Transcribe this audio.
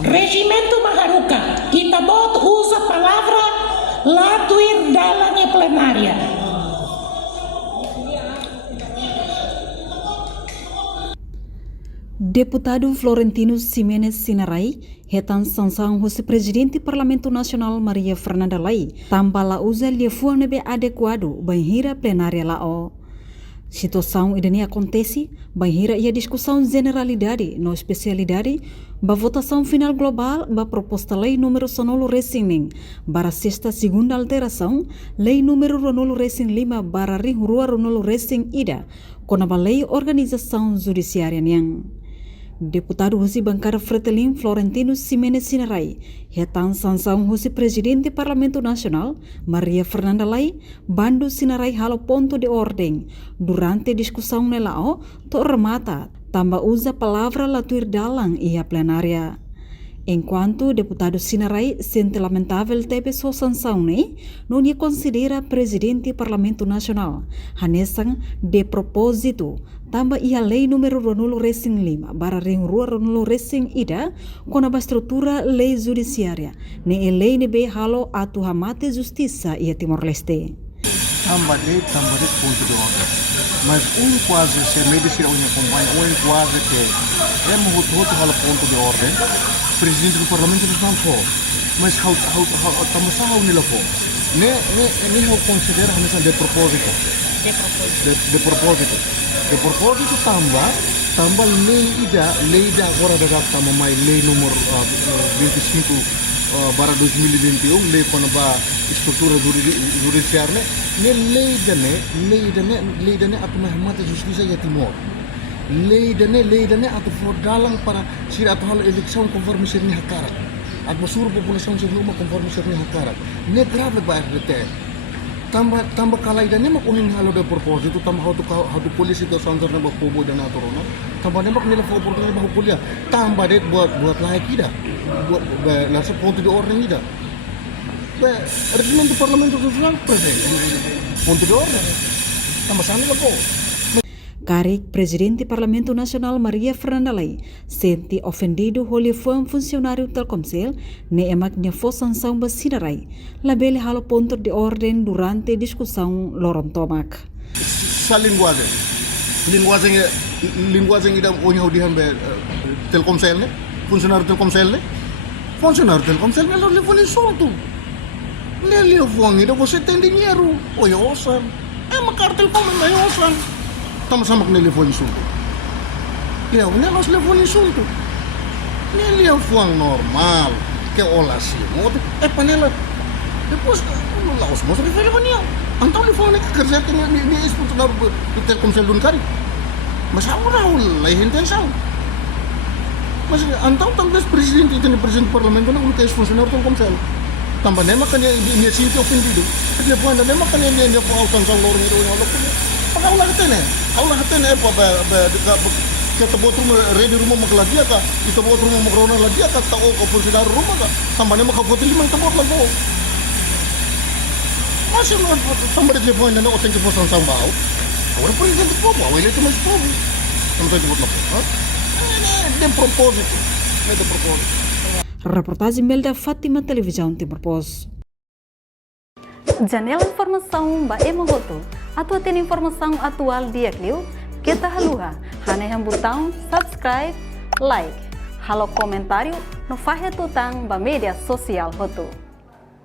Regimento Maharuka, kita bot usa palavra latuir dalam plenária. Deputado Florentino Ximenes Sinarai, hetan sansang hosi Presidente Parlamento Nacional Maria Fernanda Lai, tanpa la usa liefuang nebe adequado banhira plenária lao. Situação idani acontece, banhira ia discussão generalidade, no especialidade, ba votação final global, ba proposta lei número sonolo racing bara sexta segunda alteração, lei número ronolo racing 5 bara rua ronolo racing ida, konaba lei organização judiciária niang. Deputado Hosi Bancada Fretilin Florentino Ximenes Sinarai, hetan sansang Hosi Presidente Parlamento Nacional Maria Fernanda Lai, bandu Sinarai halo ponto de ordem durante discussão nelao to remata, tamba usa palavra latuir dalang ia plenária. Enquanto deputado Sinarai sente lamentável tebe so sanção não lhe considera Presidente Parlamento Nacional, hanesang de propósito, tamba ia lei número ronolo racing 5, bara ring rua ronolo racing ida, com a estrutura lei judiciária, ne lei nebe halo atu hamate justiça ia Timor-Leste. Tamba de ponto de ordem. Mas quase se medicina unha acompanha, quase que é muito halo ponto de ordem. Presidente do Parlamento não for. Mas estamos só nele for. Ne considera a de propósito. De propósito tamba lei da agora da tamba mais lei número 25 para 2021 lei para a estrutura judiciária ne lei da atu mahkamah justiça ya Timor lei da atu fordalang para sira atu hal eleksão conforme sirni hakara at masuro população sirni uma conforme sirni hakara ne grave ba rete tamba kalai dan mak uning halo da propósito tamba how to polisi to santor na pobo dan atorona tamba mak nila fo oportunidade ba kuliah tamba det buat layak ida buat nasa ponto de ordem ida regimento Parlamento Nacional presente ponto de ordem tamba sana la po. Karik Presidente Parlamento Nacional Maria Fernanda Lai sente ofendido olhe foi funcionário Telkomsel ne emaknya fo sanção Sinarai labele halo ponto de ordem durante discussão lorontomak. Sa linguagem ida onya udihan be Telkomsel ne funcionário Telkomsel ne lo levou insulto ne levou ida você tem dinheiro oyosan makar Telkom oyosan sama-sama que ele levou insulto. Ele levou insulto. Ele levou normal, que é olasi. É panela. Depois, lá os moços referem a então ele falou que kerja tem ni exportador do Telkomsel Dunkari. Mas agora lá é intenção. Mas então talvez presidente do parlamento não quer funcionário do Telkomsel. Também nem makan dia sih ofendido. Dia pun ada makan dia pautan sang lorong itu yang lokal. Kaulah katene kita buat rumah ready rumah maklagi ka kita buat rumah makrona lagi ka tao ko funcionário rumah ka tambane makabuti lima kita buat lago masih tambah de telefone na oten que fosse sang bao agora por exemplo povo ele tem mais povo não tem buat lago de propósito. Reportagem Melda Fátima Televisão Timor-Post. Janela informação ba emogoto atau tem informação atual dia kliu kita haluha hane yang botão subscribe like halo comentário no fahe tutang ba media sosial hotu.